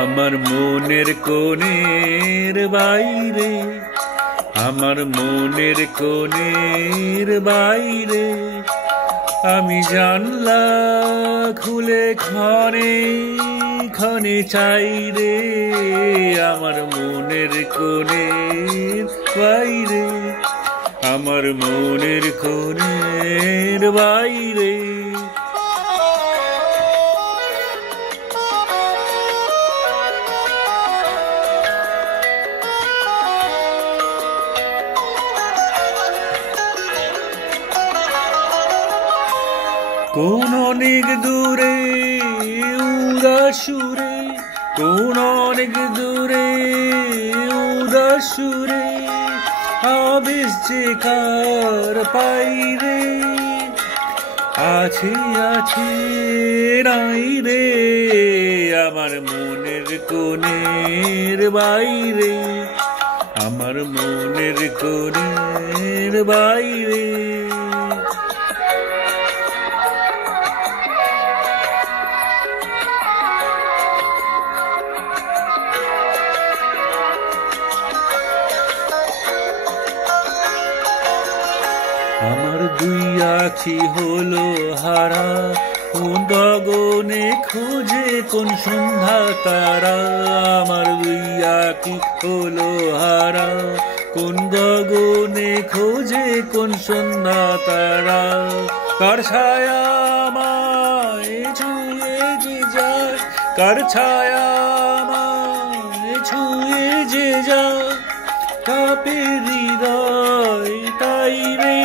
আমার মনের কোণের বাইরে, আমার মনের কোণের বাইরে আমি জানলা খুলে ক্ষণে ক্ষণে চাই রে। আমার মনের কোণের বাইরে, আমার মনের কোণের বাইরে। কোন অনেক দূরে উদাসুরে, কোন অনেক দূরে উদাসুরে আবেশ যে কার পাইরে। আছে আছে নাই রে আমার মনের কোণের বাইরে, আমার মনের কোণের বাইরে। আমার দুই আখি হলো হারা, কোন গগনে খুঁজে কোন সন্ধ্যা তারা। আমার দুই আখি হলো হারা, কোন গগনে খোঁজে কোন সন্ধ্যা তারা। কার ছায়া আমায় ছুঁয়ে যে যায়, কার ছায়া আমায় ছুঁয়ে যে যায়, কাঁপে হৃদয় তাই রে।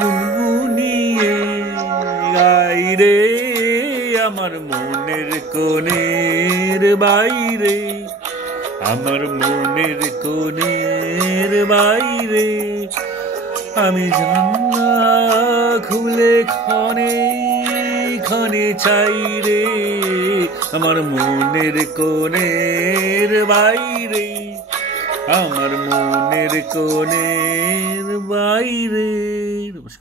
গুনগুনিয়ে গাই রে আমার মনের কোণের বাইরে, আমার মনের কোণের বাইরে আমি জানলা খুলে ক্ষণে ক্ষণে চাই রে। আমার মনের কোণের বাইরে, আমার মনের কোণের বাইরে।